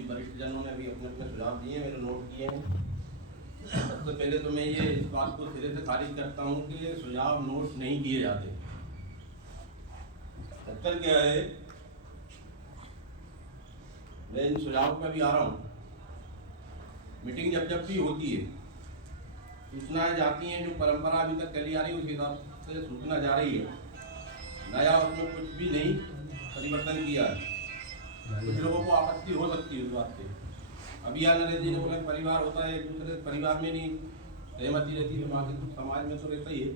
सभी वरिष्ठ जनों ने भी अपने अपने सुझाव दिए, मेरे नोट किए हैं। सबसे पहले तो मैं ये इस बात को सिरे से खारिज करता हूँ कि ये सुझाव नोट नहीं किए जाते। चक्कर क्या है, मैं इन सुझावों में भी आ रहा हूँ। मीटिंग जब जब भी होती है, सूचनाएं जाती हैं, जो परंपरा अभी तक चली आ रही है उस हिसाब से सूचना जा रही है। नया उसमें कुछ भी नहीं परिवर्तन किया है। कुछ लोगों को आपत्ति हो सकती है उस बात से। अभी यार नरेंद्र जी ने बोला परिवार होता है, एक दूसरे परिवार में नहीं सहमति रहती है, वहाँ के समाज में तो रहता ही है।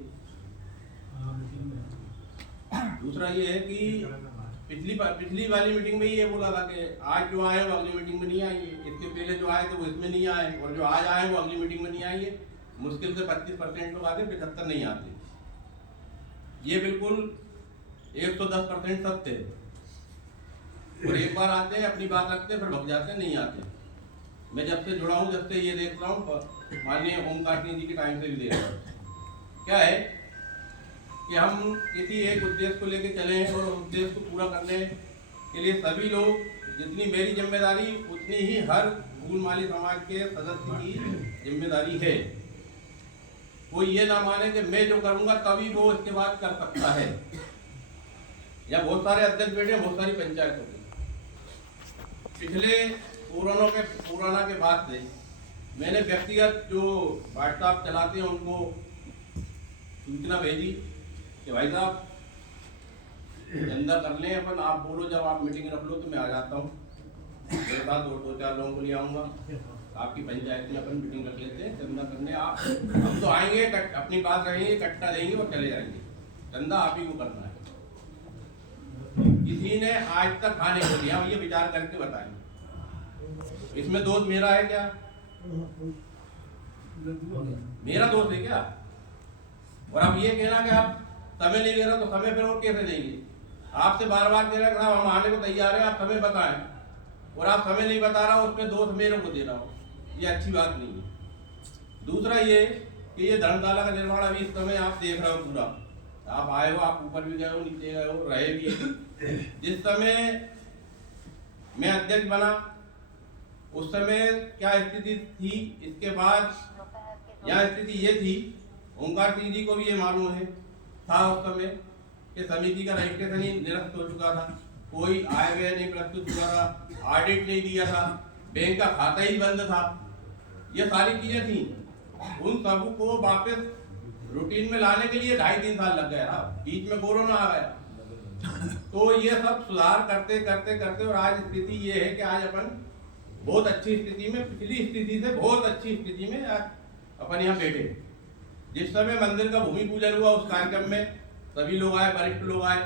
दूसरा ये है कि पिछली वाली मीटिंग में ये बोला था कि आज जो आए वो अगली मीटिंग में नहीं आएंगे, इसके पहले जो आए थे वो इसमें नहीं आए, और जो आज आए वो अगली मीटिंग में नहीं आएंगे। मुश्किल से 25% लोग आते, 75 नहीं आते। ये बिल्कुल 110% सत्य है। और एक बार आते हैं, अपनी बात रखते हैं, फिर भग जाते हैं, नहीं आते। मैं जब से जुड़ा हूँ, जब से ये देख रहा हूँ, माननीय ओमकार सिंह जी के टाइम से भी देख रहा हूँ। क्या है कि हम किसी एक उद्देश्य को लेकर चले हैं और उद्देश्य को पूरा करने के लिए सभी लोग, जितनी मेरी जिम्मेदारी उतनी ही हर फूलमाली समाज के सदस्य की जिम्मेदारी है। कोई ये ना माने कि मैं जो करूँगा तभी वो इसके बाद कर सकता है। या बहुत सारे अध्यक्ष बैठे, बहुत सारी पंचायत होती। पिछले कोरोना के बाद से मैंने व्यक्तिगत जो व्हाट्सएप चलाते हैं उनको सूचना भेजी कि भाई साहब चंदा कर लें अपन, आप बोलो जब आप मीटिंग रख लो तो मैं आ जाता हूँ, मेरे साथ दो चार लोगों को ले आऊँगा, आपकी पंचायत में अपन मीटिंग रख लेते हैं, चंदा करने आप हम तो आएंगे, अपनी बात रहेंगे, इकट्ठा देंगे और चले जाएंगे। चंदा आप ही को करना है। किसी ने आज तक खाने को दिया, ये विचार करके बताएं, इसमें दोष मेरा है क्या? मेरा दोष है क्या? और अब ये कहना कि आप समय नहीं दे रहे तो समय फिर और कैसे देंगे? आपसे बार बार कह रहे हैं हम आने को तैयार हैं, आप समय बताएं, और आप समय नहीं बता रहा हो, उसमें दोष मेरे को दे रहा हो, ये अच्छी बात नहीं है। दूसरा ये कि ये धर्मशाला का निर्माण अभी इस समय आप देख रहे हो, पूरा आप आए हो, आप ऊपर भी गए हो, नीचे गए हो, रहे भी। जिस समय मैं अध्यक्ष बना उस समय क्या स्थिति थी, इसके बाद यहाँ स्थिति ये थी, ओमकार सिंह जी को भी ये मालूम है था उस समय कि समिति का रजिस्ट्रेशन ही निरस्त हो चुका था, कोई आय व्यय नहीं प्रस्तुत हुआ था, ऑडिट नहीं दिया था, बैंक का खाता ही बंद था। ये सारी चीजें थी। उन सब को वापस रूटीन में लाने के लिए 2.5-3 साल लग गया, बीच में कोरोना आ गया। तो ये सब सुधार करते करते करते और आज स्थिति ये है कि आज अपन बहुत अच्छी स्थिति में, पिछली स्थिति से बहुत अच्छी स्थिति में अपन यहाँ बैठे। जिस समय मंदिर का भूमि पूजन हुआ उस कार्यक्रम में सभी लोग आए, वरिष्ठ लोग आए,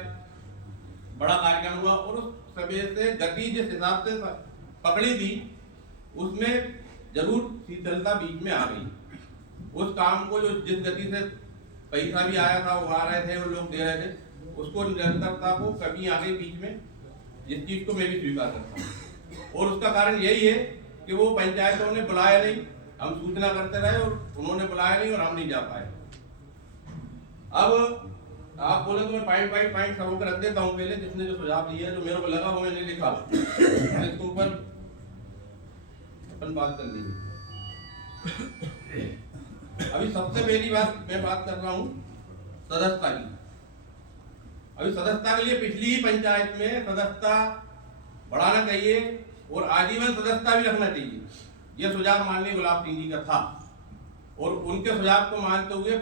बड़ा कार्यक्रम हुआ, और उस समय से गति जिस हिसाब से पकड़ी थी उसमें जरूर शीतलता बीच में आ गई। उस काम को जो जिस गति से पैसा भी आया था, वो आ रहे थे, वो लोग दे रहे थे, उसको निरंतरता को कमी आ गई बीच में, जिस चीज को मैं भी स्वीकार करता हूँ। और उसका कारण यही है कि वो पंचायतों ने बुलाया नहीं, हम सूचना करते रहे और उन्होंने बुलाया नहीं और हम नहीं जा पाए। अब आप बोले तो मैं पॉइंट सबको रख देता हूँ। पहले जिसने जो सुझाव दिया, जो मेरे को लगा वो मैंने लिखा, इसके ऊपर अपन बात कर लेंगे। अभी सबसे पहली बात मैं बात कर रहा हूँ सदस्यता की। अभी सदस्यता के लिए पिछली ही पंचायत में सदस्यता बढ़ाना चाहिए और आजीवन सदस्यता भी रखना चाहिए। यह सुझाव माननीय गुलाब सिंह जी का था, और उनके सुझाव को मानते हुए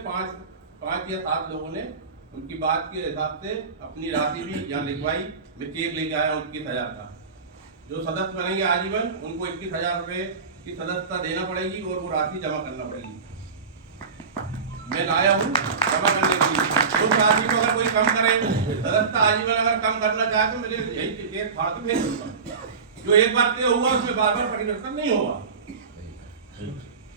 5 या 7 लोगों ने उनकी बात के हिसाब से अपनी राशि भी यहाँ लिखवाई। मैं चेक लेके आया 21,000 का। जो सदस्य बनेंगे आजीवन, उनको 21,000 रुपये की सदस्यता देना पड़ेगी और वो राशि जमा करना पड़ेगी। मैं लाया हूँ जमा करने के लिए। उस राशि को अगर कोई कम करे, सदस्यता आजीवन अगर कम करना चाहे तो मेरे यही चेक फाड़ के भेज दूंगा। जो एक बार तय हुआ उसमें बार बार परिवर्तन नहीं होगा।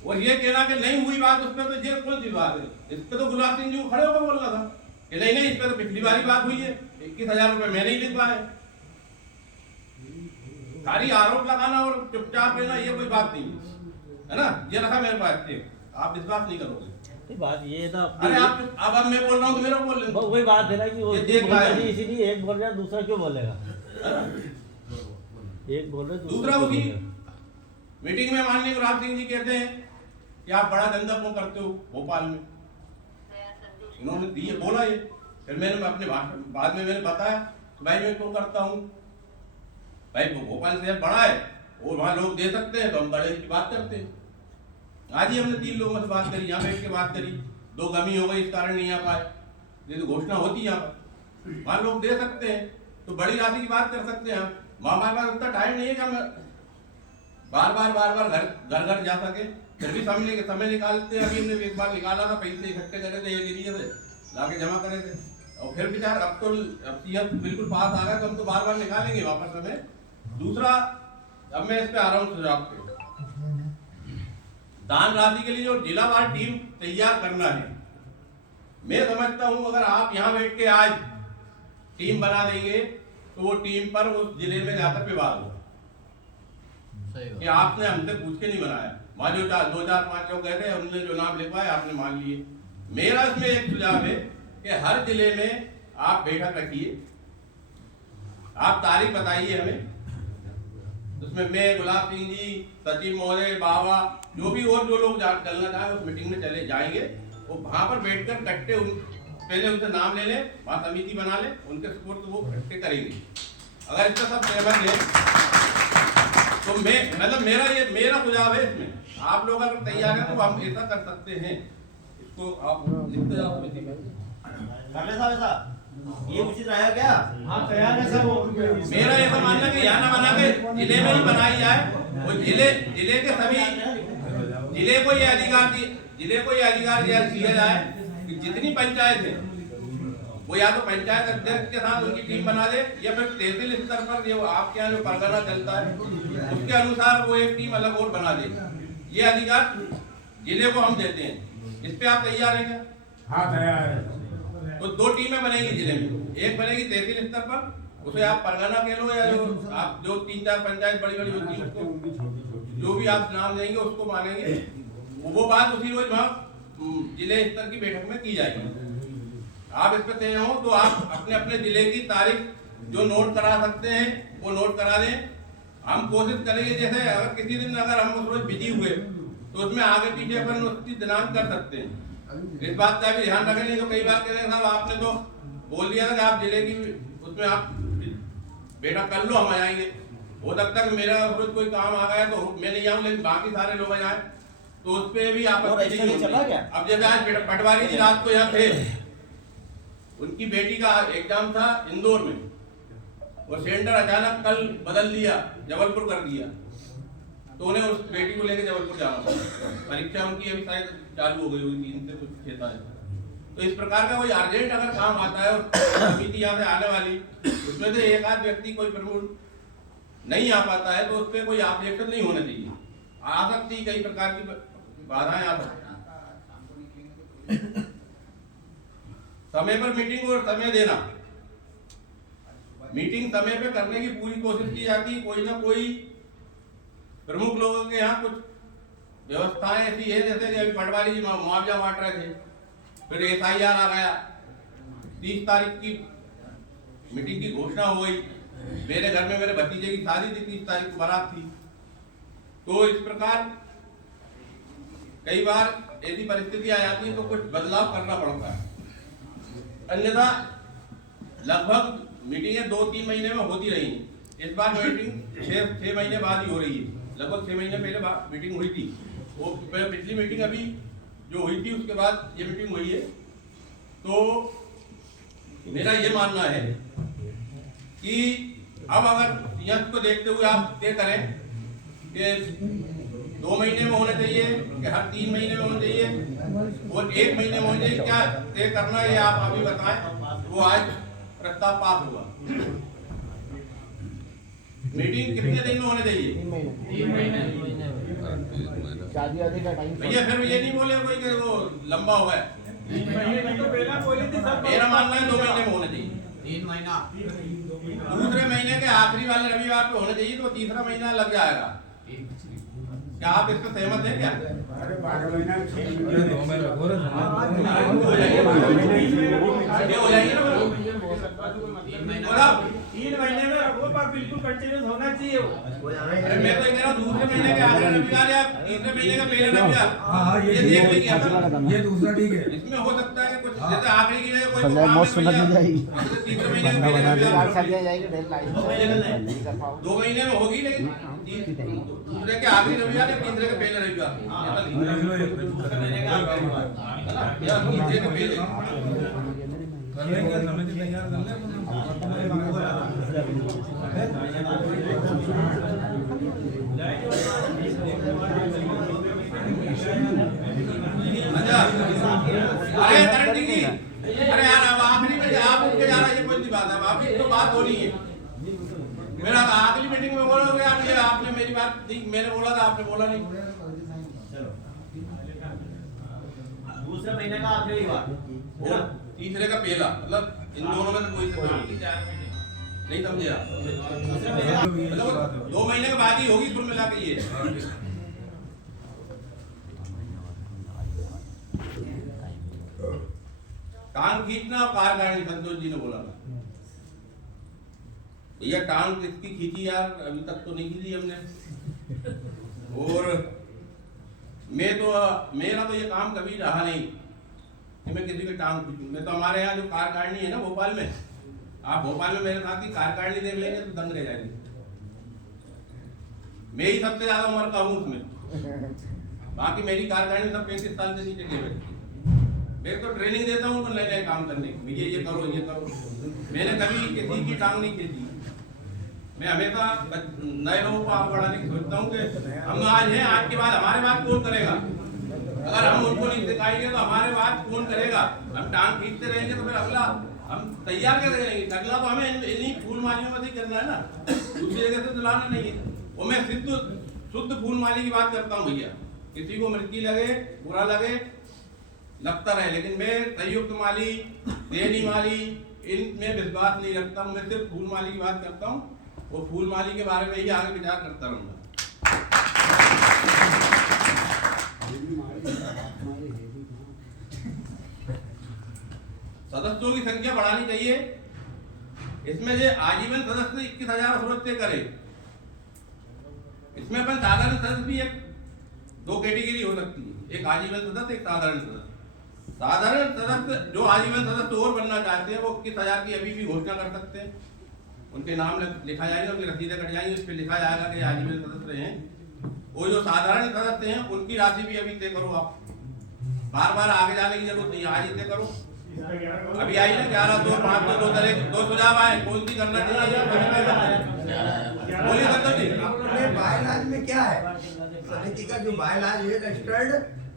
और ये कहना कि नहीं हुई बात उसमें, तो ये कौन सी बात है? इस पे तो गुलाब सिंह जी को खड़े होकर बोलना था कि नहीं इस पे तो पिछली बार बात हुई है, 21,000 रुपये मैं नहीं लिख पाए। खाली आरोप लगाना और चुपचाप लेना, ये कोई बात नहीं है ना। ये रखा मेरे पास चेक, आप विश्वास नहीं करोगे। बात ये था, अरे आप अब मैं बोल रहा हूँ तो मेरा बोल लेंगे। वही बात है ना कि वो इसीलिए एक बोल रहा है, दूसरा क्यों बोलेगा? एक बोल रहे दूसरा उसी मीटिंग में माननीय युवराज सिंह जी कहते हैं कि आप बड़ा धंधा क्यों करते हो भोपाल में, इन्होंने दिए बोला ये। फिर मैंने अपने भाषण बाद में मैंने बताया भाई मैं क्यों करता हूँ, भाई भोपाल शहर बड़ा है और वहाँ लोग दे सकते हैं तो हम बड़े की बात करते हैं। आज ही हमने 3 लोगों से बात करी, यहाँ बैठ के बात करी, 2 कमी हो गई इस कारण नहीं आ पाए, ये तो घोषणा होती है यहाँ पर, वहाँ लोग दे सकते हैं तो बड़ी राशि की बात कर सकते हैं हम। हमारे पास उतना टाइम नहीं है कि हम बार बार घर घर जा सके, फिर भी समय निकालते हैं। अभी हमने एक बार निकाला था, पैसे इकट्ठे करे थे एक एरिया से लाके जमा करे थे, और फिर विचार अब तो बिल्कुल पास आ गया तो हम तो बार निकालेंगे वापस समय। दूसरा, अब मैं इस पे आ रहा हूँ सुझाव पे, दान राशि के लिए जो जिलावार टीम तैयार करना है, मैं समझता हूं अगर आप यहां बैठ के आज टीम बना देंगे तो वो टीम पर उस जिले में जाकर विवाद हो कि आपने हमसे पूछ के नहीं बनाया। वहां जो 2 4 5 लोग गए थे उन्होंने जो नाम लिखवाए आपने मान लिए। मेरा इसमें एक सुझाव है कि हर जिले में आप बैठक रखिए, आप तारीख बताइए हमें, उसमें मैं, गुलाब सिंह जी, सचिव महोदय, बाबा, जो भी और जो लोग चलना चाहे उस मीटिंग में चले जाएंगे, वो वहां पर बैठकर कट्टे पहले उनसे नाम ले लें, वहां समिति बना लें, उनके सपोर्ट वो कट्टे करेंगे। अगर इसका सब सहमत है तो मैं मतलब मेरा सुझाव है इसमें, आप लोग अगर तैयार हैं तो हम ऐसा कर सकते हैं। इसको आप लिखते जाओ समिति में। ये उचित रहेगा क्या? हाँ तैयार है सब। मेरा ऐसा मानना है कि यहाँ ना बना के जिले में ही बनाई जाए, वो जिले के सभी जिले को ये अधिकार दिया जाए कि जितनी पंचायत है वो या तो पंचायत अध्यक्ष के साथ उनकी टीम बना दे, या फिर तहसील स्तर पर जो आपके यहाँ जो परगना चलता है उसके अनुसार वो एक टीम अलग और बना दे। ये अधिकार जिले को हम देते हैं। इस पे आप तैयार हैं क्या? हाँ तैयार है। तो 2 टीमें बनेगी जिले में, एक बनेगी तहसील स्तर पर, उसे आप परगना कह लो, या जो आप जो 3 4 पंचायत बड़ी होती है उसको जो भी आप नाम देंगे उसको मानेंगे, वो बात उसी रोज वहाँ जिले स्तर की बैठक में की जाएगी। आप इस पे तय हो तो आप अपने अपने जिले की तारीख जो नोट करा सकते हैं वो नोट करा दें। हम कोशिश करेंगे जैसे अगर किसी दिन अगर हम उस रोज बिजी हुए तो उसमें आगे पीछे अपन उसकी दिनांक कर सकते हैं। इस बात का भी ध्यान रखें, नहीं तो कई बार कहते हैं साहब आपने तो बोल दिया था कि आप जिले की उसमें आप बेटा कर लो, हम आएंगे, हो सकता है मेरा कोई काम आ गया तो मैं नहीं आऊँ लेकिन बाकी सारे लोग आए तो उस पर भी आप अब जैसे आज पटवारी जी रात को यहाँ थे, उनकी बेटी का एग्जाम था इंदौर में, और सेंटर अचानक कल बदल दिया, जबलपुर कर दिया, तो उन्हें उस बेटी को लेकर जबलपुर जाना था। परीक्षा उनकी अभी शायद चालू हो गई हुई 3 से कुछ 6 तारीख। तो इस प्रकार का कोई अर्जेंट अगर काम आता है और समिति यहाँ से आने वाली, उसमें से एक आध व्यक्ति कोई प्रमुख नहीं आ पाता है तो उस पर कोई ऑब्जेक्शन नहीं होना चाहिए। आ सकती कई प्रकार की बाधाएं आ सकती। समय पर मीटिंग और समय देना, मीटिंग समय पे करने की पूरी कोशिश की जाती है। कोई ना कोई प्रमुख लोगों के यहाँ कुछ व्यवस्थाएं ऐसी है, जैसे कि अभी पटवारी जी मुआवजा बांट रहे थे, फिर SIR आ गया, 30 तारीख की मीटिंग की घोषणा हो गई, मेरे घर में मेरे भतीजे की शादी थी, 30 तारीख को बारात थी। तो इस प्रकार कई बार ऐसी परिस्थिति आ जाती है तो कुछ बदलाव करना पड़ता है, अन्यथा लगभग मीटिंगें 2-3 महीने में होती रही। इस बार मीटिंग 6 महीने बाद ही हो रही है, लगभग 6 महीने पहले मीटिंग हुई थी, वो पिछली मीटिंग अभी जो हुई थी उसके बाद ये मीटिंग हुई है। तो मेरा ये मानना है कि अब अगर यंत्र को देखते हुए आप तय करें कि 2 महीने में होना चाहिए कि हर 3 महीने में होना चाहिए और 1 महीने में होना चाहिए, क्या तय करना है ये आप अभी बताएं। वो आज प्रस्ताव पास हुआ। मीटिंग कितने दिन में होने चाहिए? 3 महीने शादी आदि का टाइम। भैया फिर ये नहीं बोले कोई कि वो लंबा हुआ है। मेरा मानना है 2 महीने में होना चाहिए। 3 महीना दूसरे महीने के आखिरी वाले रविवार पे होना चाहिए, तो तीसरा महीना लग जाएगा। क्या आप इस पर सहमत हैं क्या? हो जाएगी ना। 3 महीने में रखो पर बिल्कुल कंटिन्यूस होना चाहिए वो। अरे मैं तो कह रहा हूँ दूसरे महीने के आखिरी रविवार या तीसरे महीने का पहले रविवार। हाँ, ये देख लीजिए अपन। ये दूसरा ठीक है। इसमें हो सकता है कि कुछ जैसे आखिरी की जगह कोई सजाए प्रोग्राम मौत में समझ में जाएगी। तीसरे महीने के पहले रविवार कर दिया जाएगा डेडलाइन नहीं कर पाओ 2 महीने में होगी, लेकिन दूसरे के आखिरी रविवार या तीसरे के पहले रविवार ऐसा लिखा है। है ना? या तीसरे के पहले करेंगे, समिति तैयार कर ले। अच्छा, अरे गारंटी की, अरे यार अब आखिरी में आप उनके जा रहा है, ये कोई सी बात है, अभी तो बात होनी है। मेरा आखिरी मीटिंग में बोलोगे आप, ये आपने मेरी बात ठीक, मैंने बोला था, आपने बोला नहीं। दूसरे महीने का आखिरी बार और तीसरे का पहला, मतलब इन दोनों में से कोई से नहीं समझे आप? मतलब 2 महीने के बाद ही होगी कुल मिला के ये। टांग खींचना और कार्यकारिणी, संतोष जी ने बोला था भैया टांग किसकी खींची यार, अभी तक तो नहीं खींची हमने। और मेरा तो ये काम कभी रहा नहीं कि मैं किसी की टांग खींचूं। मैं तो हमारे यहाँ जो कार्यकारिणी है ना भोपाल में, आप भोपाल में मेरे साथ की कार्यकारिणी देख लेंगे तो दंग रह जाएंगे। मैं ही सबसे ज्यादा उम्र का हूँ उसमें, बाकी मेरी कार्यकारिणी सब 35 साल से नीचे के बैठती। मैं तो ट्रेनिंग देता हूँ तो नए नए काम करने की, भैया ये करो ये करो। मैंने कभी किसी की टांग नहीं खींची। मैं हमेशा नए लोगों को आगे बढ़ाने की सोचता हूँ कि हम आज हैं, आज के बाद हमारे बाद कौन करेगा। अगर हम उनको नहीं सिखाएंगे तो हमारे बाद कौन करेगा। हम टांग खींचते रहेंगे तो फिर अगला हम तैयार कैसे करेंगे। अगला तो हमें इन्हीं फूलमालियों में ही करना है ना, दूसरी जगह से दिलाना नहीं है। वो मैं शुद्ध फूलमाली की बात करता हूँ भैया। किसी को मिर्ची लगे, बुरा लगे, लगता रहे, लेकिन मैं संयुक्त माली, देनी माली, इनमें विश्वास नहीं रखता हूँ। मैं सिर्फ फूल माली की बात करता हूँ, वो फूल माली के बारे में ही आगे विचार करता रहूंगा। सदस्यों की संख्या बढ़ानी चाहिए। इसमें जो आजीवन सदस्य 21,000 सदस्य करे, इसमें अपन साधारण सदस्य भी एक 2 कैटेगरी हो सकती है, एक आजीवन सदस्य, एक साधारण सदस्य। साधारण सदस्य जो आजीवन सदस्य और बनना चाहते हैं वो 21,000 की अभी भी घोषणा कर सकते हैं। उनके नाम लिखा जाएगा, उनकी रसीदें कट जाएंगी, उस पर लिखा जाएगा कि आजीवन सदस्य हैं। वो जो साधारण सदस्य हैं उनकी राशि भी अभी तय करो। आप बार बार आगे जाने की जरूरत नहीं, आज ही तय करो। अभी आई ना 1100, 500, 2 सुझाव आए, कौन सी करना चाहिए। बोलिए संतोष जी। बायलाज में क्या है, समिति का जो बायलाज है रजिस्टर्ड,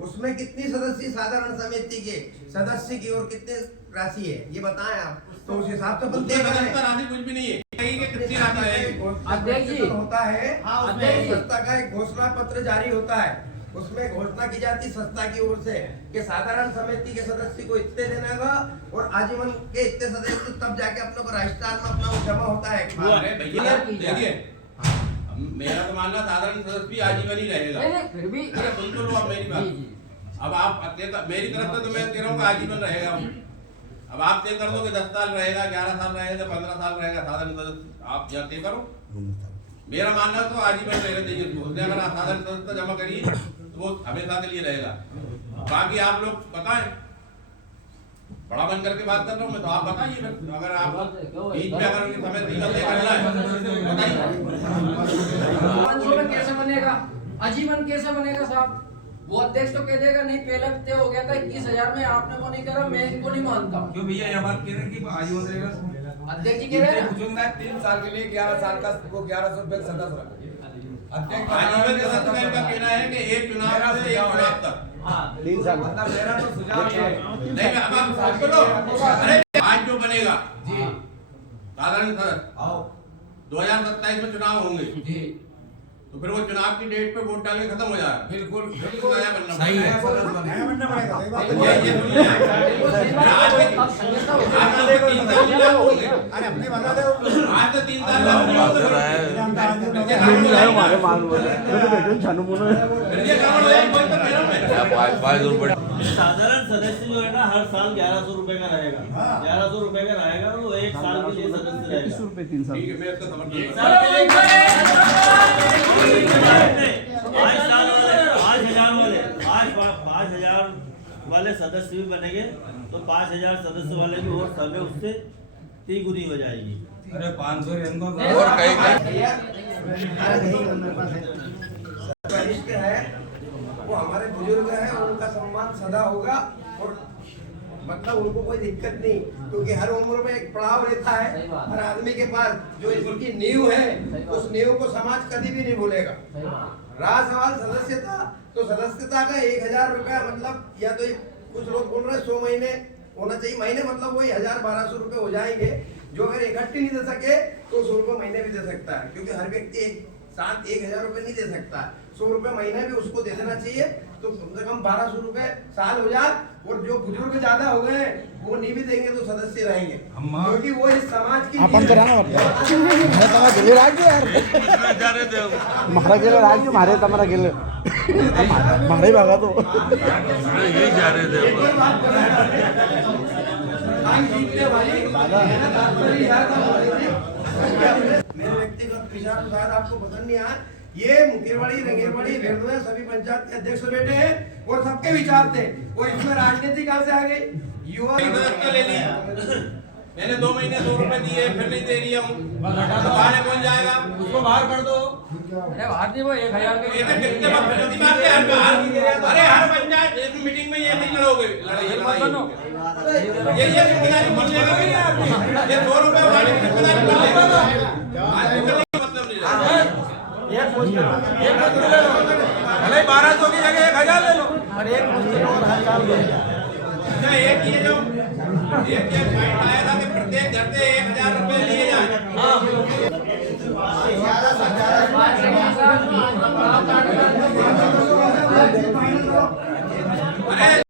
उसमें कितनी सदस्य साधारण समिति के सदस्य की और कितनी राशि है ये बताएं आप, तो उस हिसाब से बनते हैं। राशि कुछ भी नहीं है, कितनी राशि है अध्यक्ष जी होता है। अध्यक्ष जी। संस्था का एक घोषणा पत्र जारी होता है, उसमें घोषणा की जाती संस्था की ओर से कि साधारण समिति के सदस्य को इतने देना होगा और आजीवन के इतने सदस्य, तब जाके अपने को राजस्थान में अपना वो जमा होता है। अरे भैया देखिए, मेरा तो मानना साधारण सदस्य भी आजीवन ही रहेगा। फिर भी अरे सुन तो लो आप मेरी बात। अब आप मेरी तरफ से तो मैं कह रहा हूँ आजीवन रहेगा। अब आप तय कर दो कि 10 साल रहेगा, 11 साल रहेगा, 15 साल रहेगा साधारण सदस्य, आप यहाँ तय करो। मेरा मानना तो आजीवन रहना चाहिए। अगर आप साधारण सदस्य जमा करिए तो वो हमेशा के लिए रहेगा। बाकी आप लोग बताएं, बड़ा बन करके बात कर रहा हूँ मैं, तो आप बताइए। अगर आप बीच में अगर समय सीमा तय करना है बताइए। कैसे बनेगा, आजीवन कैसे बनेगा साहब। वो अध्यक्ष तो कह देगा नहीं पहले तय हो गया था 21,000 में, आपने वो नहीं करा, मैं इनको नहीं मानता। क्यों भैया ये बात कह रहे हैं कि आजीवन रहेगा। अध्यक्ष जी कह रहे हैं पूछूंगा 3 साल के लिए 11 साल का वो 1100 रुपए सदस्य रखो। अध्यक्ष आजीवन सदस्य का कहना है कि एक चुनाव से एक चुनाव तक। 3 साल मतलब मेरा तो सुझाव है। नहीं मैं अब आप सुनो, अरे आज जो बनेगा साधारण सदस्य, 2027 में चुनाव होंगे जी, तो फिर वो चुनाव की डेट पे वोट डालने खत्म हो जाएगा। बिल्कुल नया बनना सही है। नया बनना पड़ेगा। ये सुनिए, आज से अब संहिता हो गई। 3 साल होंगे, अरे अपने बना दे। आज से 3 साल हमारे मान बोले तो बेटन छानू मुनो फिर ये काम हो जाएगा। कोई तो कह रहा हूं मैं। साधारण सदस्य जो है ना हर साल 1100 रुपए का रहेगा। 1100 रुपए का रहेगा, वो एक साल के लिए सदस्य रहेगा। ठीक है, मैं इसका समर्थन एक करता हूं। साल के लिए 5 हजार वाले सदस्य भी बनेंगे तो 5000 सदस्य वाले की और समय उससे 3 गुनी हो जाएगी। अरे 500 इनको और वरिष्ठ है, वो हमारे बुजुर्ग हैं, उनका सम्मान सदा होगा और मतलब उनको कोई दिक्कत नहीं, क्योंकि हर उम्र में एक पड़ाव रहता है हर आदमी के पास। जो इसकी नींव है उस नींव को समाज कभी भी नहीं भूलेगा। रहा सवाल सदस्यता, तो सदस्यता का 1000 रुपया मतलब, या तो कुछ लोग बोल रहे हैं 100 महीने होना चाहिए, महीने मतलब वही 1000-1200 रुपए हो जाएंगे। जो अगर इकट्ठे नहीं दे सके तो 100 रुपए महीने भी दे सकता है, क्योंकि हर व्यक्ति एक साथ 1000 रुपए नहीं दे सकता। 100 रुपए महीने भी उसको दे देना चाहिए, तो कम से कम 1200 रुपए साल हो जाए। और जो बुजुर्ग ज्यादा हो गए वो नहीं भी देंगे तो सदस्य रहेंगे, क्योंकि वो इस समाज की आपण तर राहणार तुम्हाला गेले राज्य यार महारा गेले राज्य मारे तुम्हाला गेले मारे बघा तो ये जा रहे थे मेरे व्यक्तिगत विचार शायद आपको पसंद नहीं आया। ये मुकेरवाड़ी, रंगेरवाड़ी, भेड़ुआ सभी पंचायत के अध्यक्ष बैठे हैं और सबके विचार थे, और इसमें राजनीति कहाँ से आ गई? युवा ले ली मैंने 2 महीने 100 रुपए दिए, फिर नहीं दे रही हूँ, खाने कौन जाएगा? उसको बाहर कर दो। अरे बाहर नहीं, वो 1000 के ये तो कितने बार विरोधी बात है, अरे हर पंचायत एक मीटिंग में ये नहीं लड़ोगे, लड़ाई मत लड़ाई बनो। ये जिम्मेदारी बोल लेगा कि ये 100 रुपए वाली जिम्मेदारी बोल लेगा। आज निकलने का मतलब नहीं रहा। भले 1200 की जगह 1000 ले लो। अच्छा, एक ये जो एक फाइट आया था कि प्रत्येक घर से 1000 रुपए लिए